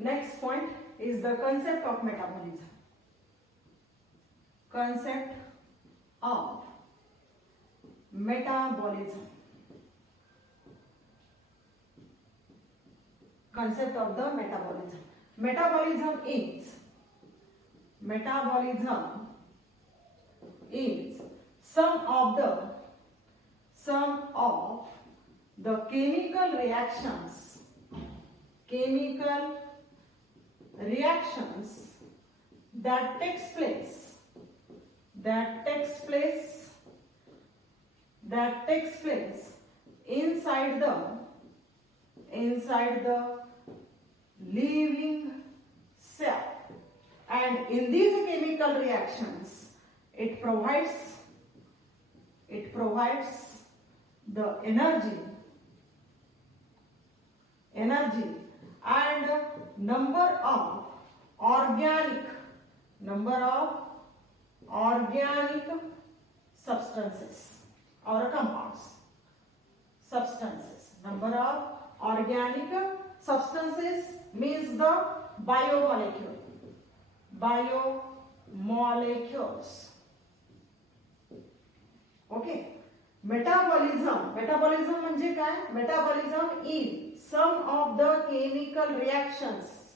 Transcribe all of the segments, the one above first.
Next point is the concept of metabolism. Concept of metabolism. Concept of the metabolism. Metabolism is some of the chemical reactions that takes place inside the living cell, and in these chemical reactions it provides the energy and number of organic substances or compounds. Number of organic substances means the biomolecules. Okay. Metabolism म्हणजे काय? Metabolism is some of the chemical reactions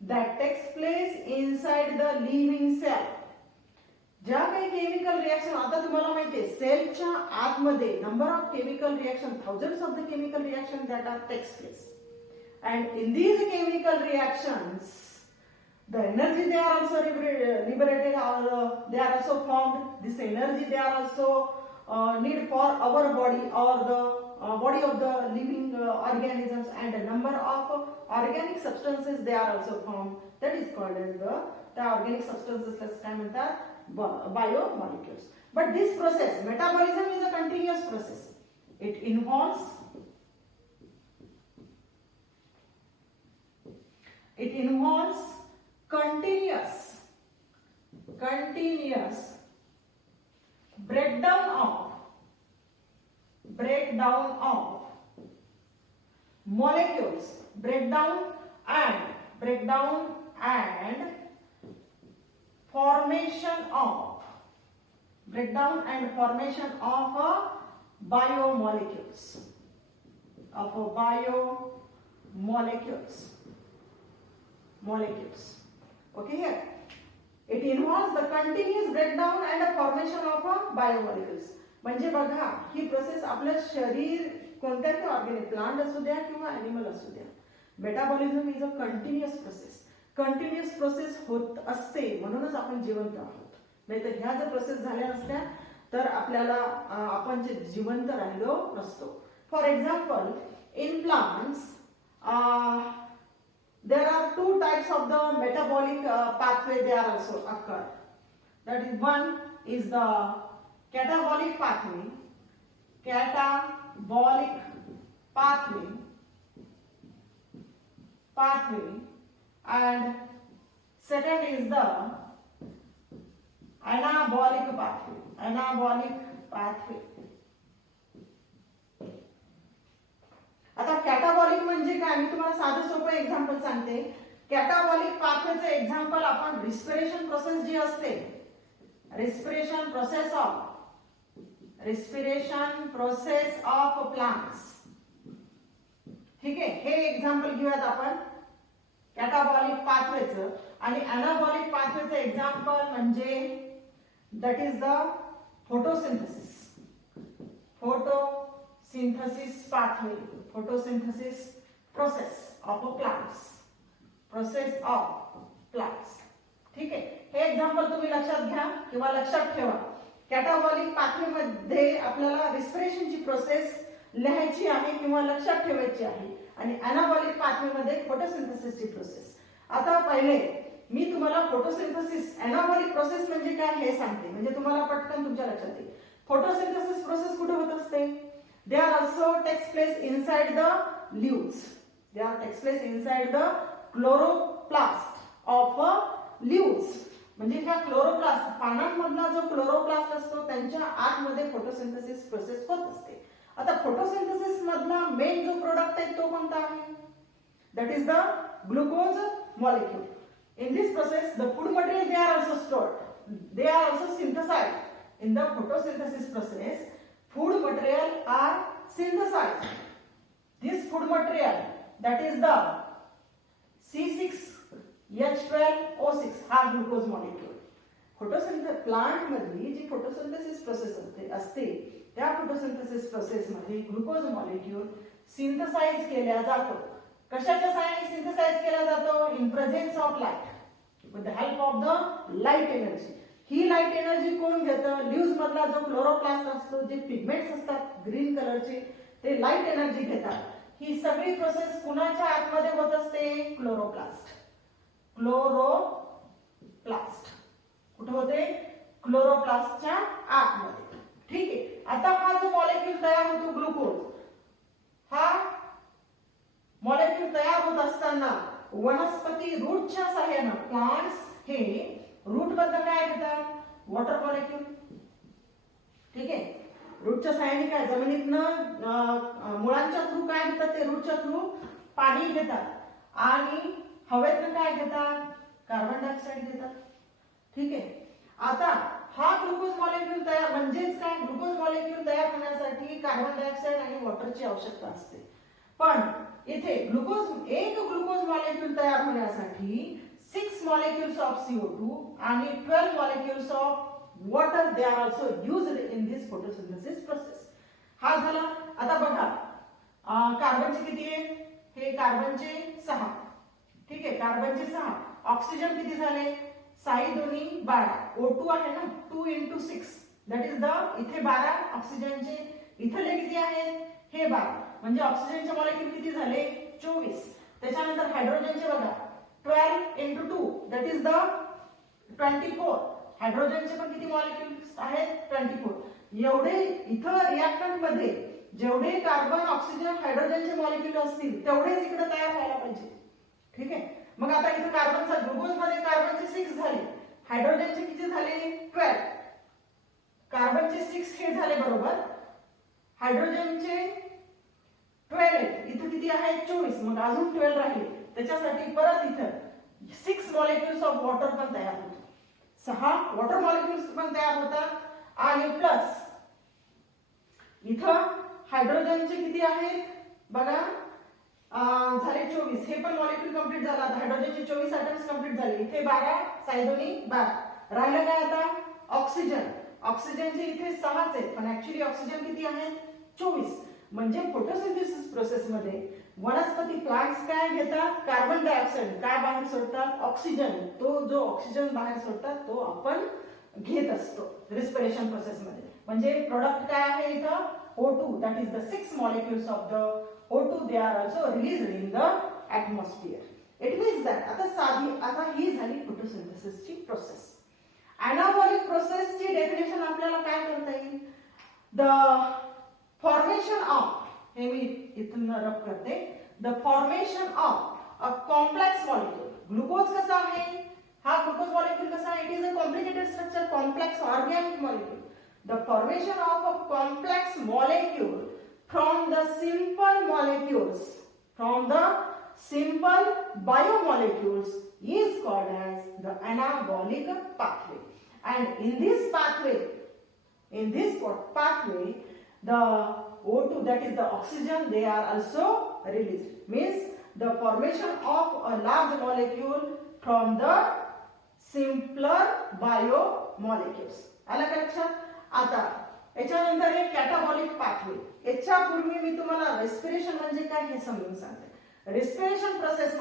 that takes place inside the living cell. ज्या काही chemical reaction, आता तुम्हाला माहिती आहे सेलच्या आतमध्ये number of chemical reaction, thousands of the chemical reactions that are takes place, and in these chemical reactions the energy they are also liberated, or they are also formed. This energy they are also need for our body or the body of the living organisms, and a number of organic substances they are also formed. That is called as the organic substances, काय म्हणतात, biomolecules. But this process, metabolism, is a continuous process. It involves continuous breakdown of molecules, breakdown and formation of biomolecules. Okay, here it involves the continuous breakdown and formation of biomolecules. म्हणजे बघा, ही process आपलं शरीर कोणत्याही organic, plant असू द्या किंवा animal असू द्या, metabolism is a continuous process होत असते, म्हणूनच आपण जिवंत आहोत. नाही तर ह्या जर प्रोसेस झाल्या नसत्या तर आपल्याला आपण जे जिवंत राहिलो नसतो. For example, in plants there are two types of the metabolic pathway they are also occur. That is, one is the catabolic pathway, and second is the anabolic pathway. आता कॅटाबॉलिक म्हणजे काय, मी तुम्हाला साधं सोपं एक्झाम्पल सांगते. कॅटाबॉलिक पाथवेचं एक्झाम्पल आपण respiration process जी असते, respiration process of plants, ठीक आहे, हे एक्झाम्पल घेऊयात आपण कॅटाबॉलिक पाथवेचं. आणि अनाबॉलिक पाथवेचं एक्झाम्पल म्हणजे that is the photosynthesis pathway, photosynthesis process of plants. ठीक आहे, हे एक्झाम्पल तुम्ही लक्षात घ्या किंवा लक्षात ठेवा. कॅटाबॉलिक पाथवे मध्ये आपल्याला रिस्पिरेशनची प्रोसेस लिहायची आहे किंवा लक्षात ठेवायची आहे, आणि अनाबॉलिक पाथवे मध्ये फोटोसिंथेसिसची प्रोसेस. आता पहिले मी तुम्हाला फोटोसिंथेसिस, अनाबॉलिक प्रोसेस म्हणजे काय हे सांगते, म्हणजे तुम्हाला पटकन तुमच्या लक्षात येईल. फोटोसिंथेसिस प्रोसेस कुठे होत असते? They are also takes place inside the leaves. They are takes place inside the chloroplast of leaves. म्हणजे ह्या क्लोरोप्लास्ट, पानांमधला जो क्लोरोप्लास्ट असतो त्यांच्या आतमध्ये फोटोसिंथेसिस प्रोसेस होत असते. आता फोटोसिंथेसिस मधला मेन जो प्रोडक्ट आहे तो कोणता आहे? that is the glucose molecule. In this process, the food material, they are also stored. They are also synthesized. In the photosynthesis process, food material are synthesized. This food material, that is the C6H12O6 हा glucose molecule. Photosynthesis plant मधली जी photosynthesis process असते त्या photosynthesis process मध्ये glucose molecule synthesise केला जातो. कशाच्या सहाय्याने synthesise केला जातो? In presence of light, with the help of the light energy. He light energy कोण घेतं? लीव्स मधला जो क्लोरोप्लास्ट असतो, जे पिगमेंट्स असतात ग्रीन कलरचे, ते लाईट एनर्जी घेतात. ही सगळी प्रोसेस कुणाच्या आतमध्ये होत असते? क्लोरोप्लास्ट. क्लोरोप्लास्ट कुठे होते? क्लोरोप्लास्टच्या आतमध्ये. ठीक आहे. आता हा जो मॉलिक्यूल तयार होतो ग्लुकोज, हा मॉलिक्यूल तयार होत असताना वनस्पती रूटच्या सहाय्याने प्लांट्स हे रूट बद्दल काय घेतात? Water molecule. ठीक आहे. रूटच्या सहाय्याने काय जमिनीतनं मुळांच्या थ्रू काय घेतात? ते रूटच्या थ्रू पाणी घेतात आणि हवेतनं काय घेतात? कार्बन डायऑक्साइड घेतात. ठीक आहे. आता हा ग्लुकोज मॉलिक्यूल तयार म्हणजेच काय? ग्लुकोज मॉलिक्यूल तयार होण्यासाठी कार्बन डायऑक्साइड आणि वॉटरची आवश्यकता असते. पण इथे एक ग्लुकोज मॉलिक्यूल तयार होण्यासाठी 6 molecules of CO2 आणि 12 molecules of water, they are also used in this photosynthesis process. हा झाला. आता बघा कार्बनचे किती आहे? हे कार्बनचे 6. ठीक आहे. कार्बनचे 6. ऑक्सिजन किती झाले? 6 दोन्ही 12. O2 आहे ना, 2 into 6 that is the, इथे 12 ऑक्सिजनचे, इथले किती आहेत? हे 12. म्हणजे ऑक्सिजनचे मॉलिक्यूल किती झाले? 24. त्याच्यानंतर हायड्रोजनचे बघा 12 into 2 that is the 24. हायड्रोजनचे पण किती मॉलिक्यूल्स आहेत? 24. एवढे इथं रिएक्टंट मध्ये जेवढे कार्बन, ऑक्सिजन, हायड्रोजनचे मॉलिक्यूल असतील तेवढेच इकडे तयार व्हायला पाहिजे. ठीक आहे. मग आता इथं कार्बनचा ग्लुकोज मध्ये कार्बनचे 6 झाले, हायड्रोजनचे किती झाले? 12. कार्बनचे 6 हे झाले बरोबर, हायड्रोजनचे 12. इथं किती आहे? 24. मग अजून 12 राहिले. त्याच्यासाठी परत इथं 6 molecules ऑफ वॉटर पण तयार होतात. 6 वॉटर मॉलिक्यूल्स पण तयार होतात आणि प्लस इथं हायड्रोजनचे किती आहेत? बघा झाले 24. हे पण मॉलिक्यूल कंप्लीट झाला. हायड्रोजनचे 24 atoms कंप्लीट झाले. इथे 12, 6 दोन्ही 12. राहिलं काय आता? ऑक्सिजन. ऑक्सिजनचे इथे 6च आहेत पण ऍक्च्युअली ऑक्सिजन किती आहेत? 24. म्हणजे फोटोसिंथेसिस प्रोसेस मध्ये वनस्पती प्लांट्स काय घेतात? Carbon dioxide. काय बाहेर सोडतात? ऑक्सिजन. तो जो ऑक्सिजन बाहेर सोडतात तो आपण घेत असतो रिस्पिरेशन प्रोसेस मध्ये. म्हणजे प्रोडक्ट काय आहे इथं? O2, that is the 6 molecules of the O2, they are also released in the atmosphere. It means that आता ही झाली फोटोसिंथेसिसची प्रोसेस. एनाबॉलिक प्रोसेसची डेफिनेशन आपल्याला काय करता येईल? द फॉर्मेशन ऑफ, हे मी इथून रब करते, the formation of a complex molecule. Glucose कसा आहे? हा ग्लुकोज मॉलिक्यूल कसा आहे? It is a complicated structure, complex organic molecule. The formation of a complex molecule from the simple biomolecules is called as the anabolic pathway. And in this pathway, the O2, that is the oxygen, they are also released. Means the formation of a large molecule from the simpler biomolecules. आला का लक्षात? आता याच्यानंतर एक कॅटाबॉलिक pathway. याच्यापूर्वी मी तुम्हाला respiration म्हणजे काय हे समजून सांगते. रेस्पिरेशन प्रोसेस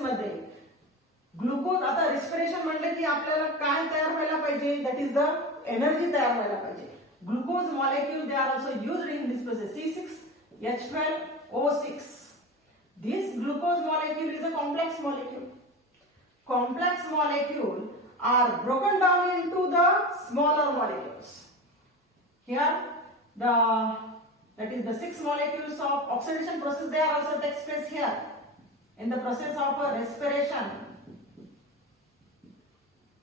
मध्ये ग्लुकोज, आता रेस्पिरेशन म्हणलं की आपल्याला काय तयार व्हायला पाहिजे? दॅट इज द एनर्जी तयार व्हायला पाहिजे. Glucose molecule they are also used in this process. C6H12O6. This glucose molecule is a complex molecule. Complex molecule are broken down into the smaller molecules. Here that is the 6 molecules of oxidation process, they are also takes place here in the process of respiration.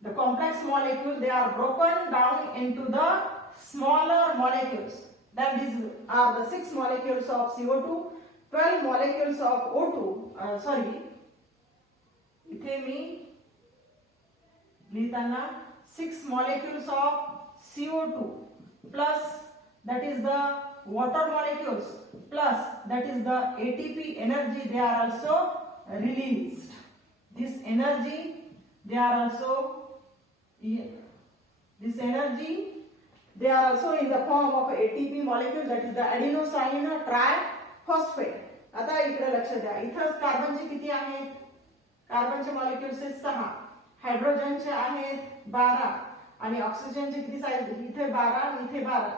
The complex molecule, they are broken down into the smaller molecules. That is are the 6 molecules of CO2, molecules of O2 sorry इथे मी लिहिताना 6 molecules of CO2 plus that is the water molecules plus that is the ATP energy, they are also released. This energy they are also in the form of ATP molecule, that is the adenosine triphosphate. आता इकडे लक्ष द्या, इथं कार्बनचे किती आहेत? कार्बनचे molecules 6, हायड्रोजनचे आहेत 12 आणि ऑक्सिजनचे किती साईड? इथे 12, इथे 12,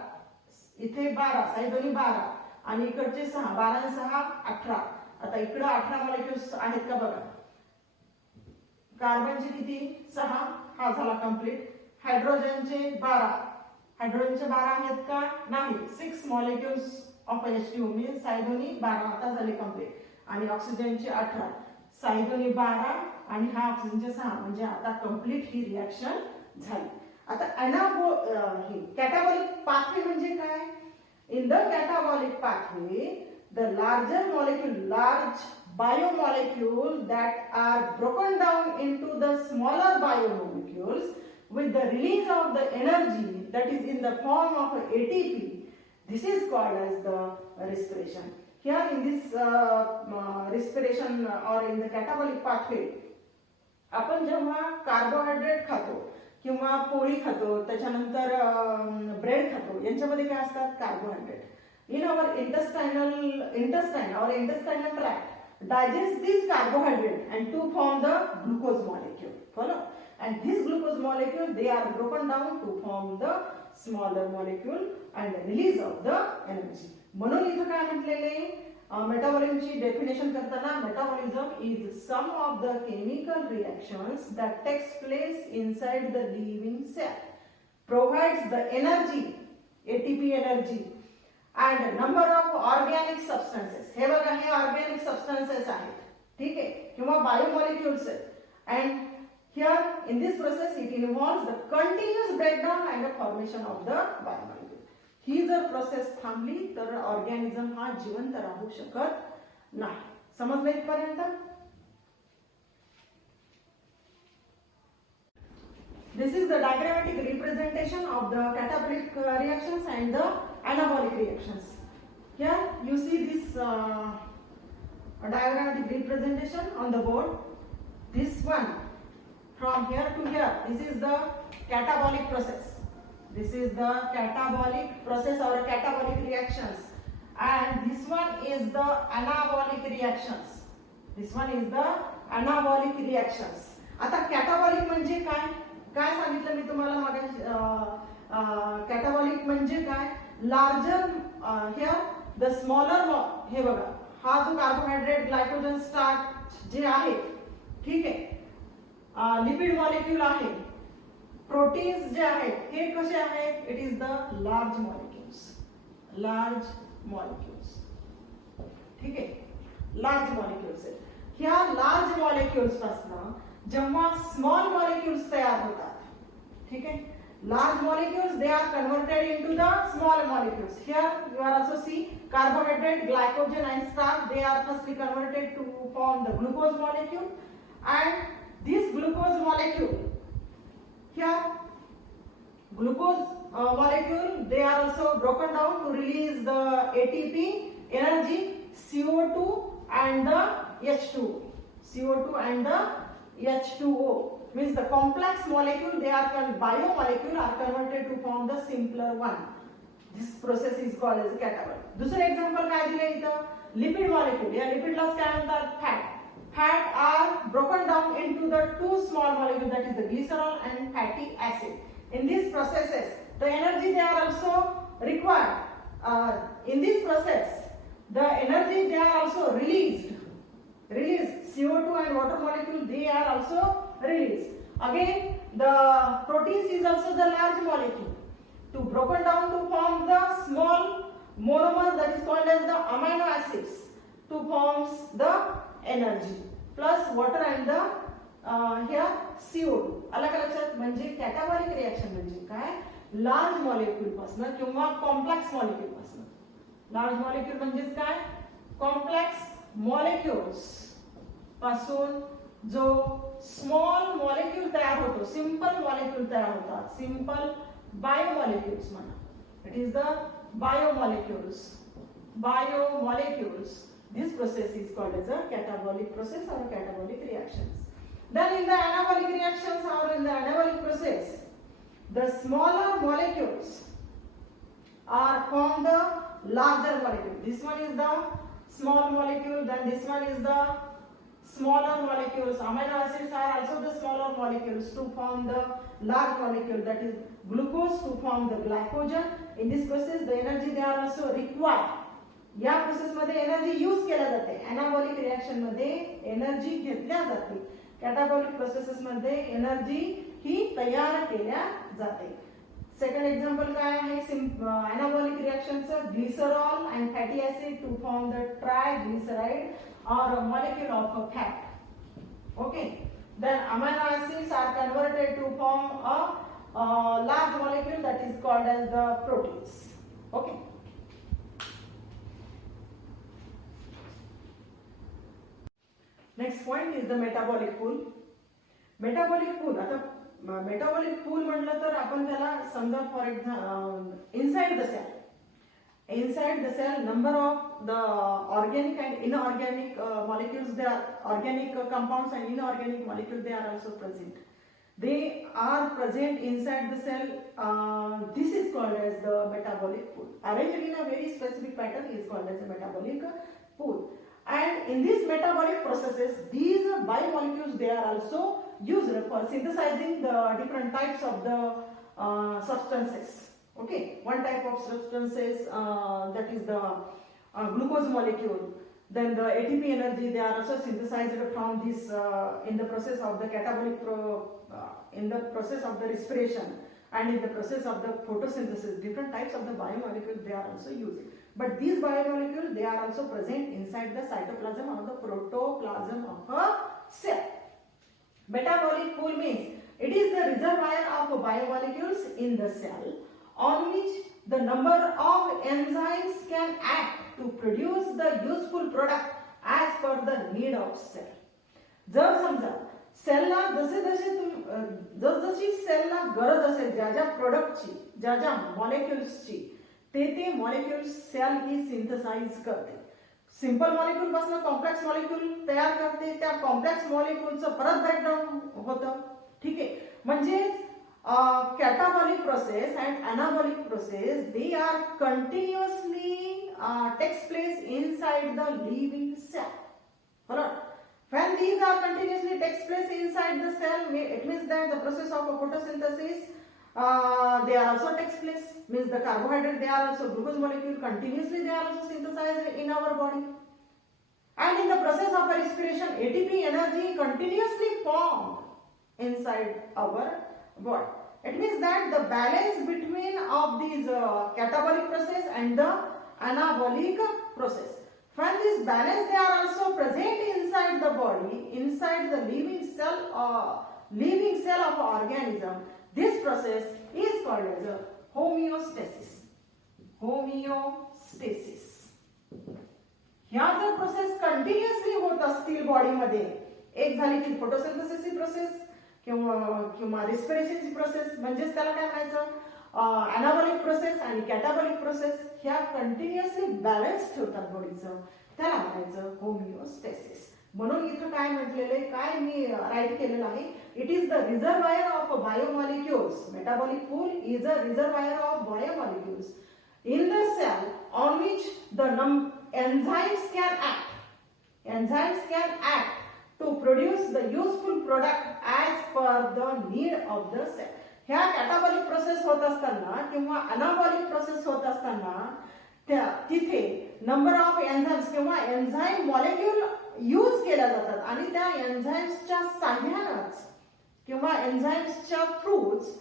इथे 12, साईड दोन्ही 12 आणि इकडचे 6, 12 आणि 6 18. आता इकडे 18 मॉलिक्युल्स आहेत का बघा. कार्बनचे किती? 6, हा झाला कंप्लीट. हायड्रोजनचे 12, हायड्रोजनचे 12 आहेत का? नाही. 6 molecules of H2 means side दोन्ही 12 आता झाले कंप्लीट. आणि ऑक्सिजनचे 18, साईड दोन्ही 12 आणि हा ऑक्सिजनचे 6, म्हणजे आता कंप्लीट ही रिएक्शन झाली. आता कॅटाबॉलिक पाथवे म्हणजे काय? In the catabolic pathway the larger molecule, large biomolecule that are broken down into the smaller biomolecules with the release of the energy that is in the form of ATP. This is called as the respiration. Here in this respiration or in the catabolic pathway, आपण जेव्हा carbohydrate खातो किंवा पोळी खातो, त्याच्यानंतर bread खातो, यांच्यामध्ये काय असतात? Carbohydrate. In our intestinal tract digest this carbohydrate and to form the glucose molecule. Follow? And this glucose molecule, they are broken down to form the smaller molecule and the release of the energy. म्हणून इथं काय म्हटलेले? मेटाबॉलिझमची definition करताना, metabolism is sum of the chemical reactions that takes place inside the living cell, provides the energy, ATP energy, and number of organic substances. हे बघा, हे organic substances आहेत, ठीक आहे, किंवा बायोमॉलिक्युल्स आहेत. and here in this process it involves the continuous breakdown and the formation of the biomolecule. ही जर process थांबली तर organism हा जिवंत राहू शकत नाही. समजलं इथपर्यंत? This is the diagrammatic representation of the catabolic reactions and the anabolic reactions. Here you see this diagrammatic representation on the board. This one from here to here, this is the catabolic process. This is the catabolic process or catabolic reactions, and this one is the anabolic reactions. This one is the anabolic reactions. आता catabolic म्हणजे काय? काय सांगितलं मी तुम्हाला मागे? कॅटाबॉलिक म्हणजे काय? Larger here the smaller, हे बघा, हा जो कार्बोहायड्रेट, ग्लायकोजन, स्टार्च जे आहे, ठीक आहे, लिपिड मॉलिक्यूल आहे, प्रोटीन्स जे आहेत, हे कसे आहेत? It is the large molecules, large molecules, ठीक आहे, लार्ज मॉलिक्युल्स आहेत. ह्या लार्ज मॉलिक्युल्स पासून जेव्हा स्मॉल मॉलिक्युल्स तयार होतात, ठीक आहे, large molecules, they are converted into the small molecules. Here you are also see carbohydrate, glycogen and starch, they are firstly converted to form the glucose molecule, and this glucose molecule, here glucose molecule, they are also broken down to release the ATP energy, CO2 and the H2O. CO2 and the H2O means the complex molecule, they are biomolecule are converted to form the simpler one. This process is called as catabolic. दुसरे example काय दिले इथं? Lipid molecule. या lipidलाच काय म्हणतात? Fat. Fat are broken down into the two small molecules, that is the glycerol and fatty acid. In these processes, the energy they are also required. In this process, the energy they are also released. CO2 and water molecule, they are also released. Again, the proteins is also the large molecule. To broken down to form the small monomers, that is called as the amino acids, to forms the energy plus water and the here CO2. अलग लक्षात म्हणजे कॅटाबॉलिक reaction म्हणजे काय? Large molecule पासून किंवा complex molecule पासून. Large molecule म्हणजे काय? कॉम्प्लेक्स मॉलिक्युल्स पासून जो स्मॉल मॉलिक्यूल तयार होतो, सिंपल मॉलिक्यूल तयार होतात, सिंपल बायोमॉलिक्युल्स म्हणा. It is the biomolecules. Biomolecules. This process is called as a catabolic process or catabolic reactions. Then in the anabolic reactions or in the anabolic process, the smaller molecules are formed the larger molecule. This one is the small molecule, then this one is the smaller molecules. Amino acids are also the smaller molecules to form the large molecule, that is glucose, to form the glycogen. In this process the energy they are also required. या process मध्ये energy use केल्या जाते. Anabolic reaction मध्ये energy घेतल्या जाते. कॅटाबॉलिक processes मध्ये energy ही तयार केल्या जाते. सेकंड एक्झाम्पल काय आहे एनाबॉलिक रिएक्शनचं? Glycerol and fatty acid to form the triglyceride or a molecule of a fat. Okay, then amino acids are converted to form a large molecule that is called as the proteins. Okay. Next point is the metabolic pool. Metabolic pool. आता metabolic pool म्हटलं तर आपण त्याला समजा for example inside the cell number of the organic and inorganic molecules, they are organic compounds and inorganic molecules, they are also present. They are present inside the cell. This is called as the metabolic pool. Arranged in a very specific pattern is called as a metabolic pool. And in these metabolic processes, these biomolecules, they are also used for synthesizing the different types of the substances. Okay, one type of substances that is the glucose molecule. Then the ATP energy, they are also synthesized from this in the process of the catabolic in the process of the respiration and in the process of the photosynthesis. Different types of the biomolecules, they are also used. But these biomolecules, they are also present inside the cytoplasm or the protoplasm of a cell. Metabolic pool means it is the reservoir of biomolecules in the cell on which the number of enzymes can act to produce the useful product as per the need of cell. जर समजा सेलला जशी सेलला गरज असेल ज्या प्रोडक्टची ज्या मॉलिक्युल्सची ते molecules cell ही synthesise करते. सिंपल मॉलिक्यूल पासून कॉम्प्लेक्स मॉलिक्यूल तयार करते. त्या कॉम्प्लेक्स मॉलिक्यूलचं परत ब्रेकडाऊन होतं. ठीक आहे. म्हणजे catabolic process and anabolic process, they are continuously takes place inside the living cell. Alright. When these are continuously takes place inside the cell, it means that the process of photosynthesis they are also takes place. Means the carbohydrate, they are also glucose molecule continuously they are also synthesized in our body. And in the process of respiration, ATP energy continuously formed inside our body. It means that the balance between of these catabolic process and the anabolic process. When this balance they are also present inside the body, inside the living cell of organism, this process is called as a homeostasis. Homeostasis. ह्या जर process continuously होत असतील body मध्ये, एक झाली की फोटोसिंथेसिसची process किंवा रिस्पिरेशनची process, म्हणजेच त्याला काय म्हणायचं अनाबॉलिक प्रोसेस आणि कॅटाबॉलिक प्रोसेस, ह्या कंटिन्युअसली बॅलन्स ठेवतात बॉडीचं, त्याला म्हणायचं होमिओस्टेसिस. म्हणून इथं काय म्हटलेलं, काय मी राईट केलेलं आहे, it is the reservoir of biomolecules. Metabolic pool is a reservoir of biomolecules in the cell on which the enzymes can act. Enzymes can act to produce the useful product as per the need of the cell. ह्या कॅटाबॉलिक process होत असताना किंवा अनाबॉलिक process होत असताना तिथे number of enzymes किंवा enzyme molecule use केल्या जातात आणि त्या एन्झाइम्सच्या साह्यानेच किंवा एन्झाइम्सच्या थ्रूच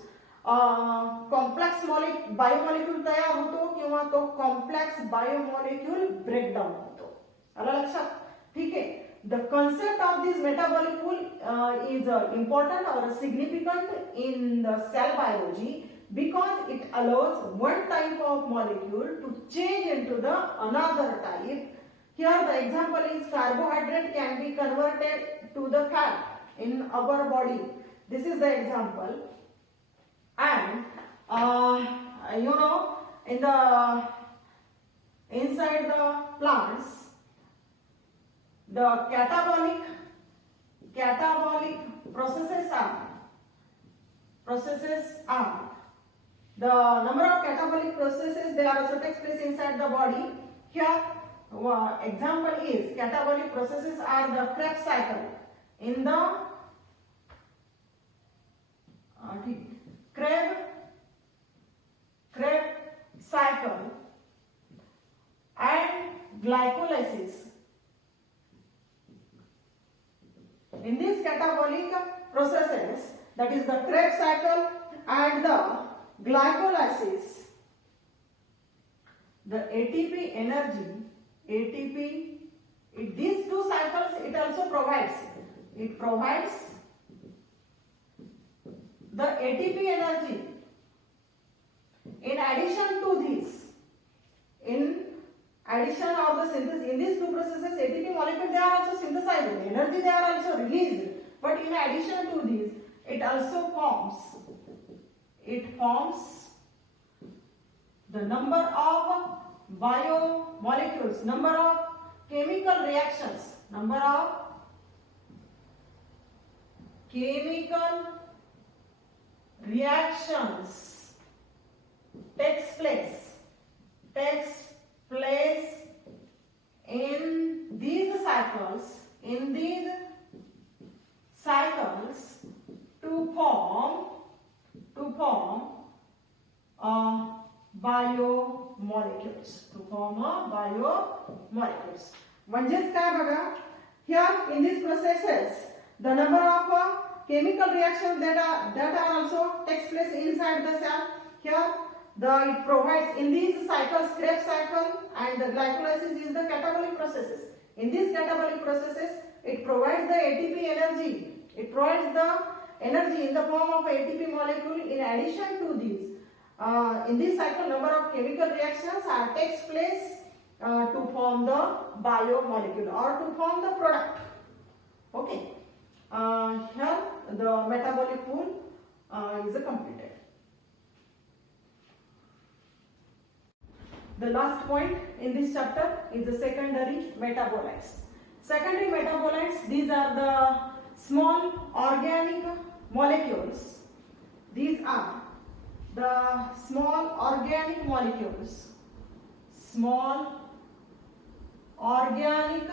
कॉम्प्लेक्स बायोमॉलिक्यूल तयार होतो किंवा तो कॉम्प्लेक्स बायोमॉलिक्यूल ब्रेकडाऊन होतो. आलं लक्षात? ठीक आहे. The concept of this metabolic pool is important or significant in the cell biology because it allows one type of molecule to change into the another type. Here the example is carbohydrate can be converted to the fat in our body. This is the example. And in the inside the plants, the catabolic processes are the number of catabolic processes they are also takes place inside the body. Here example is catabolic processes are the Krebs cycle. In the Krebs cycle and glycolysis. In these catabolic processes, that is the Krebs cycle and the glycolysis, the ATP energy, these two cycles it also provides. It provides the ATP energy. In addition to this, in addition of the synthesis, in these two processes, ATP molecule they are also synthesized, energy they are also released. But in addition to this, it also forms the number of biomolecules, number of chemical reactions, takes place in these cycles to form biomolecules. म्हणजेच काय बघा, here in these processes the number of chemical reactions that are also takes place inside the cell. Here it provides in these cycles, Krebs cycle and the glycolysis is the catabolic processes. In these catabolic processes, it provides the ATP energy. It provides the energy in the form of ATP molecule. In addition to these, in this cycle, number of chemical reactions takes place to form the biomolecule or to form the product. Okay. Here the metabolic pool is completed. The last point in this chapter is the secondary metabolites. Secondary metabolites, these are the small organic molecules. These are the small organic molecules. Small organic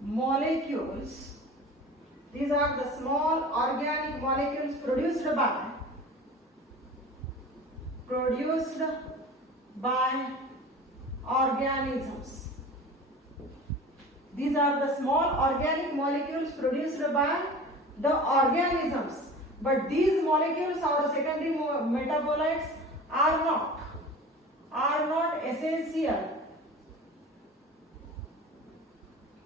molecules. These are the small organic molecules produced by organisms. These are the small organic molecules produced by the organisms. But these molecules or secondary metabolites are not essential.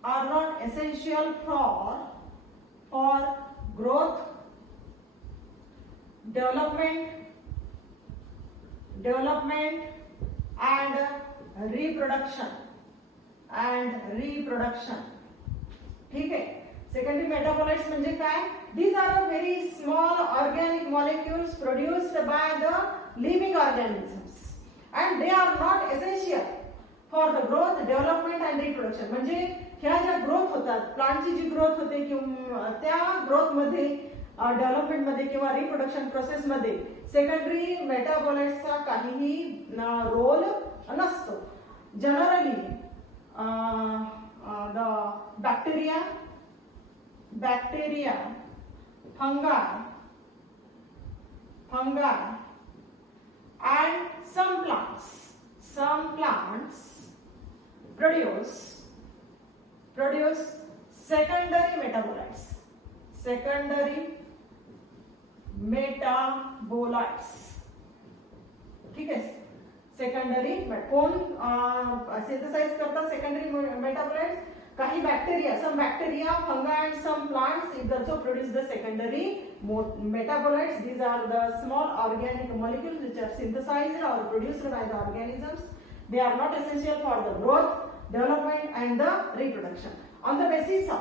Are not essential for growth, development and reproduction. ठीक है. Secondary metabolites म्हणजे काय? These are very small organic molecules produced by the living organisms and they are not essential for the growth, development and reproduction. म्हणजे ह्या ज्या growth होतात, प्लांटची जी growth होते किंवा त्या ग्रोथ मध्ये, डेव्हलपमेंट मध्ये किंवा रिप्रोडक्शन प्रोसेस मध्ये सेकंडरी मेटाबॉलाइट्सचा काहीही रोल नसतो. Generally the bacteria, fungi and some plants produce secondary metabolites. ठीक है. सेकंडरी कोण सिंथेसाइज करतात सेकंडरी मेटाबॉलाइट्स? काही bacteria, some bacteria, fungi and some plants is also produce the secondary metabolites. These are the small organic molecules which are synthesized or produced by the organisms. They are not essential for the growth, development and the reproduction. On the basis of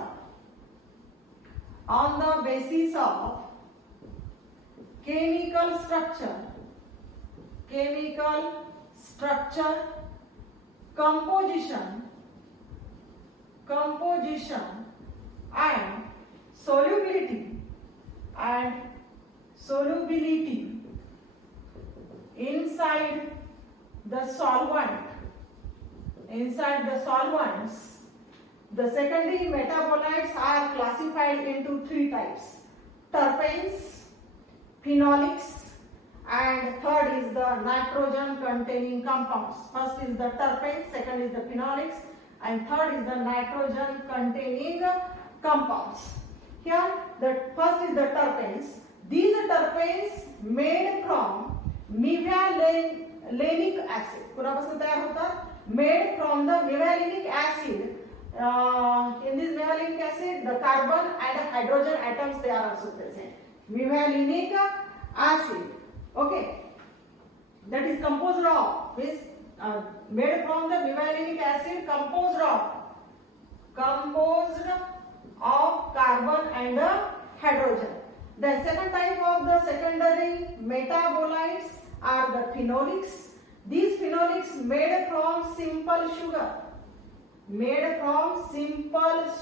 chemical structure, composition and solubility inside the solvents, the secondary metabolites are classified into three types: terpenes, phenolics, and third is the nitrogen containing compounds. First is the terpenes, second is the phenolics, and third is the nitrogen containing compounds. Here the first is the terpenes. These terpenes made from mevalinic acid. कुणापासून तयार होतात? Made from the mevalinic acid. In this mevalinic acid, the carbon and hydrogen atoms they are also present. Mevalinic acid. Okay, that is composed of made from the mevalinic acid, composed of carbon and hydrogen. The second type of the secondary metabolites are the phenolics. These phenolics made from simple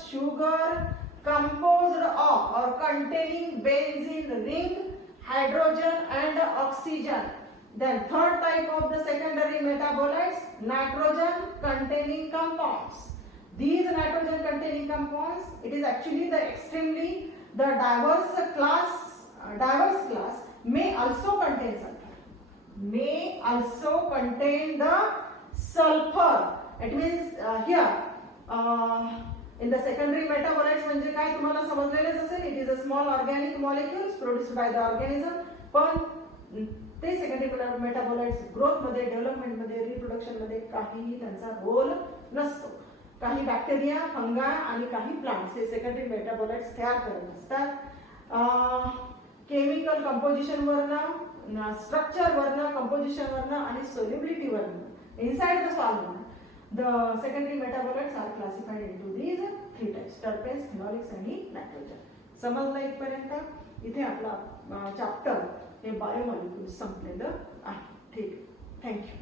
sugar composed of or containing benzene ring, hydrogen and oxygen. Then third type of the secondary metabolites, nitrogen containing compounds. These nitrogen containing compounds, it is actually the extremely the diverse class may also contain the sulfur. It means here in the secondary metabolites म्हणजे काय तुम्हाला समजलेलेच असेल. It is a small organic molecules produced by the organism. पण ते secondary metabolites growth मध्ये, development मध्ये, reproduction मध्ये काही त्यांचा रोल नसतो. काही बॅक्टेरिया, फंगा आणि काही प्लांट्स हे सेकंडरी मेटाबोलाइट्स तयार करत असतात. केमिकल कंपोजिशन वरनं, स्ट्रक्चर वरनं, कंपोजिशन वरनं आणि सोल्युबिलिटी वरनं inside the solvent the secondary metabolites are classified into these three types: terpenes, phenolics आणि nitrogen. समजलं इथपर्यंत? इथे आपला चॅप्टर हे बायोमॉलिक्युल्स संपलेलं आहे. ठीक, थँक्यू.